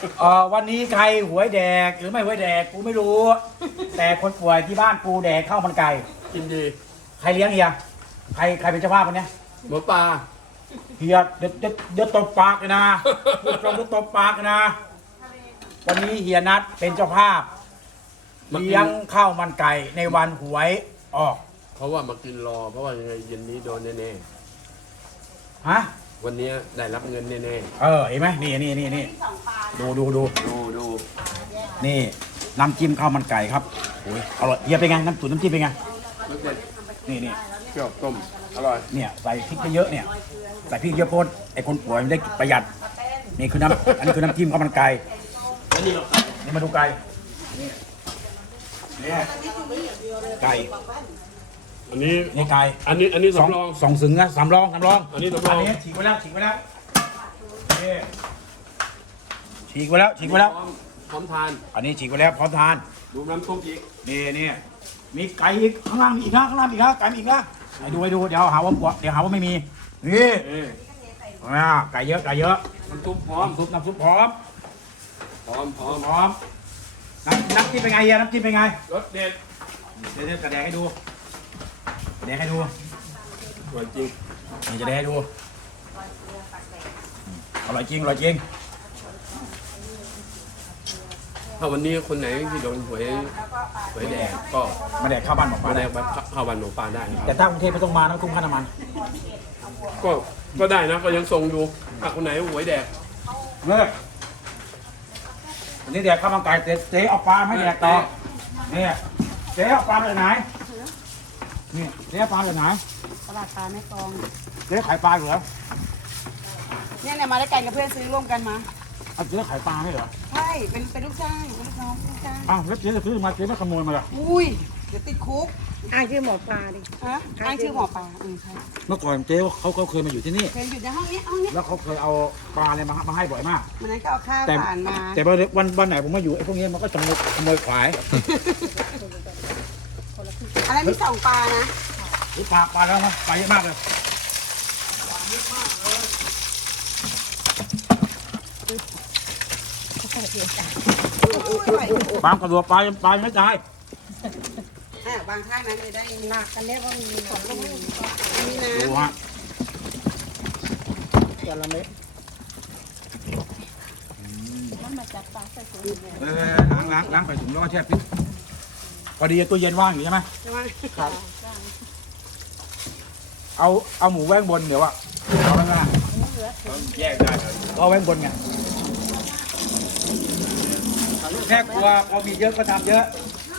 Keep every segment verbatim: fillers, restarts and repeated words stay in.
เอ่อวันนี้ใครหวยแดกหรือไม่หวยแดกกูไม่รู้ แต่คนป่วยที่บ้านกูแดกข้าวมันไก่กินดีใครเลี้ยงเฮียใครใครเป็นเจ้าภาพวันเนี้ยหมูปลาเฮียเดี๋ยวเดี๋ยวเดี๋ยวตบปากเลยนะพูดตรงเดี๋ยวตบปากเลยนะ วันนี้เฮียนัทเป็นเจ้าภาพเลี้ยงข้าวมันไก่ในวันหวยออกเพราะว่ามากินรอ เพราะว่ายังไงเย็นนี้โดนแน่ฮะๆวันนี้ได้รับเงินแน่เออเห็นไหมนี่นี่นี่นี่ดูดูดูๆดูดูนี่น้ำจิ้มข้าวมันไก่ครับโอ้ยอร่อยเฮียเป็นไงน้ำตุ๋นน้ำจิ้มเป็นไงรสเด็ดนี่นี่เปรี้ยวต้มอร่อยเนี่ยใส่พริกเยอะๆเนี่ยใส่พริกเยอะโพดไอ้คนป่วยมันได้ประหยัดนี่คือน้ำอันนี้คือน้ำจิ้มข้าวมันไก่อันนี้เรานี่มาดูไก่เนี่ยไก่อันนี้นี่ไก่อันนี้อันนี้สองสำรองสองสึงนะสามรองสามรองอันนี้สำรองอันนี้ฉีกไปแล้วฉีกไปแล้วนี่ฉีกไปแล้วฉีกไปแล้วพร้อมพร้อมทานอันนี้ฉีกไปแล้วพร้อมทานดูน้ำซุปอีกนี่นี่มีไก่อีกข้างล่างมีอีกนะข้างล่างมีอีกนะไก่มีอีกนะให้ดูให้ดูเดี๋ยวหาว่าเดี๋ยวหาว่าไม่มีนี่เอ้ยอ่าไก่เยอะไก่เยอะน้ำซุปพร้อมน้ำซุปน้ำซุปพร้อมพร้อมพร้อมพร้อมน้ำน้ำจิ้มเป็นไงเฮียน้ำจิ้มเป็นไงรสเด็ดเดี๋ยวเดี๋ยวจะแดกให้ดูแดกให้ดูอร่อยจริงนี่จะแดกให้ดูอร่อยจริงอร่อยจริงถ้าวันนี้คนไหนที่โดนหวยหวยแดงก็มาแดกข้าวบ้านหมอปลามาได้ได้เข้าวันหมูปลาได้นะคแต่รับถ้ากรุงเทพไม่ต้องมานะคุ้มค่าน้ำมันก็ก็ได้นะก็ยังทรงอยู่ถ้าคนไหนหวยแดกเลิกอันนี้แดกข้าวมันไก่เจ๊เจ๊เอาปลาให้แดกต่อเนี่ยเจ๊เอาปลามาจากไหนนี่เจ๊เอาปลามาจากไหนตลาดปลาแม่กลองเจ๊ขายปลาอยู่เหรอเนี่ยเนี่ยมาด้วยกันกับเพื่อนซื้อร่วมกันมาเอาเจ๊ขายปลาไม่เหรอใช่ เป็นเป็นลูกจ้างเป็นลูกน้องลูกจ้างอ้าวแล้วเจ๊จะซื้อมาเจ๊ไม่ขโมยมาเหรออุ้ย เดี๋ยวติดคุกอ้างชื่อหมอปลาดิฮะอ้างชื่อหมอปลาอืมใช่เมื่อก่อนเจ๊เขาเขาเคยมาอยู่ที่นี่เคยอยู่ในห้องนี้ห้องนี้แล้วเขาเคยเอาปลาอะไรมามาให้บ่อยมากวันนั้นก็เอาข้าวแต่สารมาแต่วันวันไหนผมมาอยู่ไอ้พวกนี้มันก็จะขโมยขโมยขวายอันนั้นมีสองปลานะนี่ปลาปลาแล้วนะปลาเยอะมากเลยอุ้ยไหวปลากระโดดปลาปลายังไม่ตายอ่ะบางท่านั้นเลยได้หนักกันเนี้ยก็มีของก็มีมีน้ดูฮะจระเม็ดเออล้างล้างล้างใส่ถุงแล้วก็แช่พริกพอดีตู้เย็นว่างอยู่ใช่ไหมำใช่ไหมเอาเอาหมูแว้งบนเดี๋ยวอะเอาไว้ข้างล่างแยกได้เอาแว้งบนไงแค่กลัวพอมีเยอะก็ทำเยอะ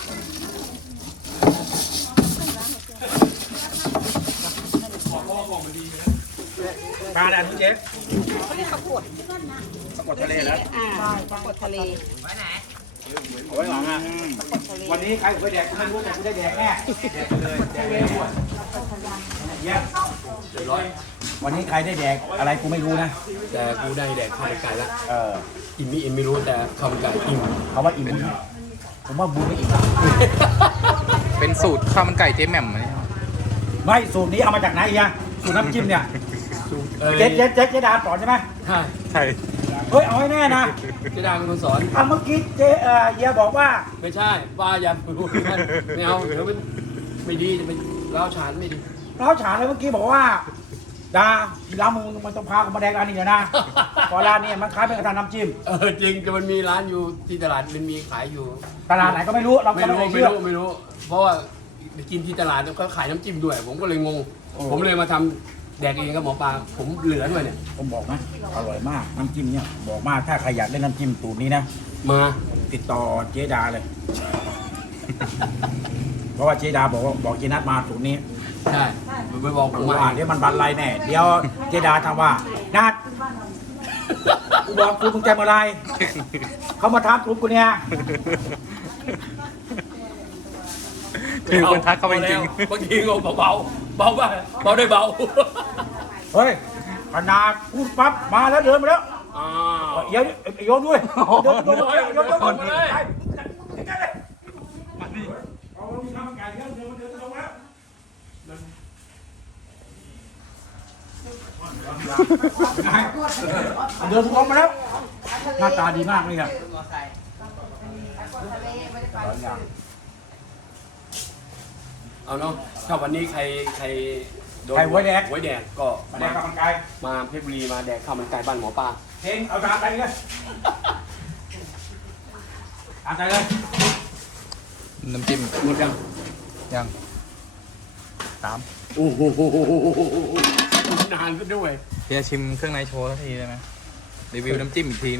ปลาอะไรทุกเจ๊เขาเรียกปลากดปรากฏทะเลแล้วอ่าปลากดทะเลเอาไว้หลังอ่ะปลากดทะเลวันนี้ใครไปแดกก็ไม่รู้แต่กูได้แดกแน่แดกไปเลยแดกเลยด้วยเยี่ยมเรียบร้อยวันนี้ใครได้แดกอะไรกูไม่รู้นะแต่กูได้แดกข้าวมันไก่แล้วเอออิ่มไม่อิ่มไม่รู้แต่ข้าวมันไก่อิ่มเขาว่าอิ่มบุญผมว่าบุญไม่อิ่มหรอกเป็นสูตรข้าวมันไก่เจ๊แหม่มไหมไม่สูตรนี้เอามาจากไหนเฮียสูตรน้ำจิ้มเนี่ยเอ้ยเจ๊เจ๊เจ๊เจ๊ดาสอนใช่ไหมใช่ใช่เฮ้ยเอาให้แน่นะเจดาเป็นคนสอนเอาเมื่อกี้เจ๊เอ่อเฮียบอกว่าไม่ใช่ว่าอย่าพูดกันไม่เอาเดี๋ยวมันไม่ดีจะเป็นเล้าฉานไม่ดีเราฉานเลยเมื่อกี้บอกว่าดาที่ร้านมึงมันต้องพากูมาแดกร้านนี้เดี๋ยวนะเพอร้านนี้มันคล้ายเป็นกระทะน้ำจิ้มเออจริงแต่มันมีร้านอยู่ที่ตลาดมันมีขายอยู่ตลาดไหนก็ไม่รู้เราไม่ก็รู้ไม่ได้ไม่เชื่อรู้ไม่รู้ เพราะว่าไปกินที่ตลาดแล้วเขาขายน้ำจิ้มด้วย ผมก็เลยงงโอ้ผมเลยมาทำแดกเองกับหมอปลาผมเหลือด้วยเนี่ยผมบอกนะอร่อยมากน้ำจิ้มเนี่ยบอกมากถ้าใครอยากเล่นน้ำจิ้มสูตรนี้นะมาติดต่อเจดาเลย เพราะว่าเจดาบอกว่าบอกเจนัทมาสูตรนี้ใช่ผมไปบอกผมว่ามาเดี๋ยวมันบันไลแน่เดี๋ยวเจดาทำว่านัดกูบอกกูมึงจะมาอะไรเขามาทำสูตรกูเนี่ยคือคนทักเข้าไปจริงบางทีก็เบาเบาเบาบ้างเบาได้เบาเฮ้ยขนาดพูดปั๊บมาแล้วเดินมาแล้วอ้าวเดี๋ยวโยนด้วยโยนโยนโยนโยนโยนมาเลยเอาลูกน้ำไก่เดินเดินเดินลงแล้วเดินลงมาแล้วหน้าตาดีมากเลยครับทะเลไม่ได้ไปหลายอย่างเอาเนาะถ้าวันนี้ใครใครโดนใครไว้แดกไว้แดกก็มาแดมากกับมันไก่มาเพชรบุรีมาแดกข้าวมันไก่บ้านหมอปลาเองเอาตามใจเลยตามใจเลยน้ำจิ้มหมดยังยังสามโอ้โหนานก็ด้วยเฮียชิมเครื่องในโชว์สักทีได้ไหมรีวิวน้ำจิ้มอีกที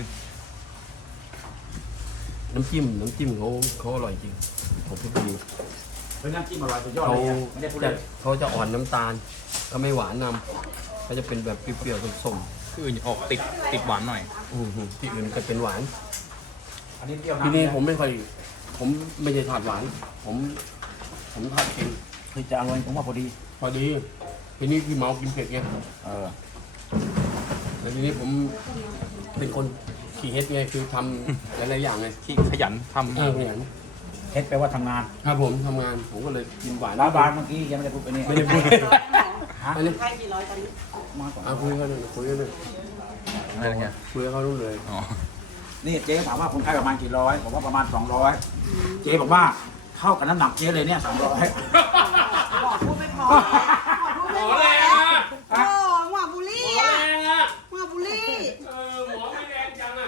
น้ำจิ้มน้ำจิ้มเขาเขาอร่อยจริงของเพชรบุรีเป็นน้ำจิ้มอร่อยสุดยอดเขาเลยเนี่ยไม่ได้พูดจะเลยเขาจะอ่อนน้ำตาลก็ไม่หวานนำเขาจะเป็นแบบเปรี้ยวๆส้มคืออื่นออกติดติดหวานหน่อยๆอือหือที่อื่นก็เป็นหวานอันนี้เปรี้ยวทีน้ำนี้เยผมไม่ค่อยผมไม่ใช่ทานหวาน ผมผมทานเค็มคือจะอร่อยผมว่าพอดีพอดีทีนี้พี่เมากินเผ็ดไงเออแล้วทีนี้ผมเป็นคนขี้เฮ็ดไงคือทำหลายๆอย่างไงที่ขยันทำเออขยันเฮ็ดแปลว่าทำงานครับผมทำงานผมก็เลยกินหวานร้านบานเมื่อกี้ยังไม่ได้พูดไปนี่ไม่ได้พูดฮะอันนี้ใครกี่ร้อยตอนนี้มาก่อนเอาคุยกันเลยคุยกันเลยอะไรนะเฮียคุยกับเขารู้เลยอ๋อนี่เจ๊ถามว่าคนไข้ประมาณกี่ร้อยผมว่าประมาณสองร้อยเจ๊บอกว่าเท่ากับน้ำหนักเจ๊เลยเนี่ยสองร้อยหมอพูดไม่พอหมอพูดไม่พอแล้วโอ้หมอบุลี่อ่ะหมอบุลี่เออหมอไม่แรงจังอ่ะ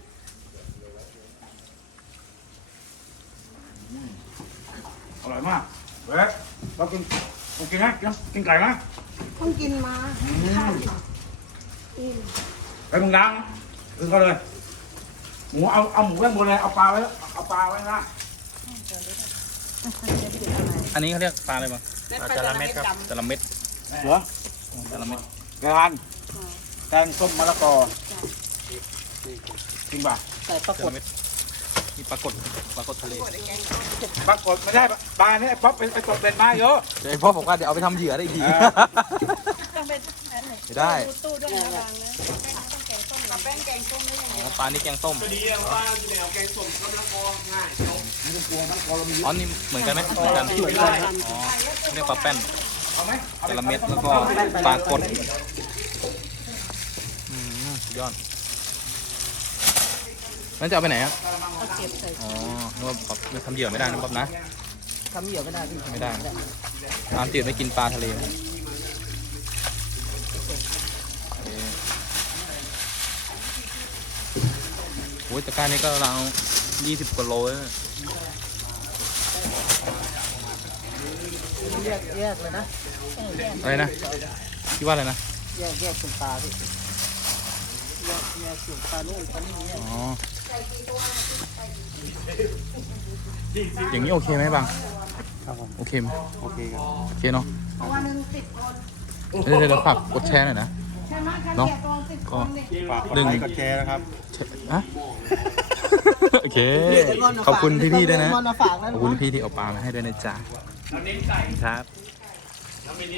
อร่อยมากเว้ยเรากินเรากินนะกินกินไก่ไหมต้องกินมาไปมึงล้างคือเขาเลยหมูเอาเอาหมูไว้บนเลยเอาปลาไว้เอาปลาไว้นะอันนี้เขาเรียกปลาอะไรบ้างจระเม็ดครับจระเม็ดเหรอจระเม็ดกระานแกงส้มมะละกอจริงป่ะใส่ปลาจกดระเม็ดนี่ปลากดปลากดทะเลปรากฏไม่ได้ปลาเนี่ยป๊อปเป็นไอ้ตดเป็นมาเยอะเดี๋ยวพ่อบอกว่าเดี๋ยวเอาไปทำเหยื่อได้อีกทีเออไม่ได้ตู้ด้วยนะบางนะแป้งแกงส้มได้ยังไงอ๋อปลานี่แกงส้มดีอ่ะว่าแนวแกงส้มก็แล้วก็ง่ายอ๋อนี่เหมือนกันไหมเหมือนกันอ๋อเรียกปลาแป้นเอาไหมจระเม็ดแล้วก็ปลากดอืมสุดยอดนั่นจะเอาไปไหนครับเอาเก็บใส่อ๋อนึกว่าป๊อปทำเหยื่อไม่ได้นะป๊อปนะทำเหยื่อไม่ได้พี่ไม่ได้น้ำจืดไม่กินปลาทะเลนะโอเคโอ้ยตะกร้ารนี้ก็ราวยี่สิบกว่าโลแล้วเนี่ยแยกแยกเลยนะอะไรนะคิดว่าอะไรนะแยกแยกส่วนปลาพี่แยกแยกส่วนปลาโน่นปลานี่แยกอ๋ออย่างนี้โอเคไหมบังครับผมโอเคไหมโอเคครับโอเคเนาะวันหนึ่งสิบคนเดี๋ยวเดี๋ยวฝากกดแชร์หน่อยนะใช่ไหมคะเนาะแยกตัวสิบคนเนี่ยฝากกดหนึ่งไลค์กดแชร์นะครับฮะ โอเค ขอบคุณพี่ๆด้วยนะฝากนะขอบคุณพี่ที่เอาปลามาให้ด้วยนะจ๊ะครับ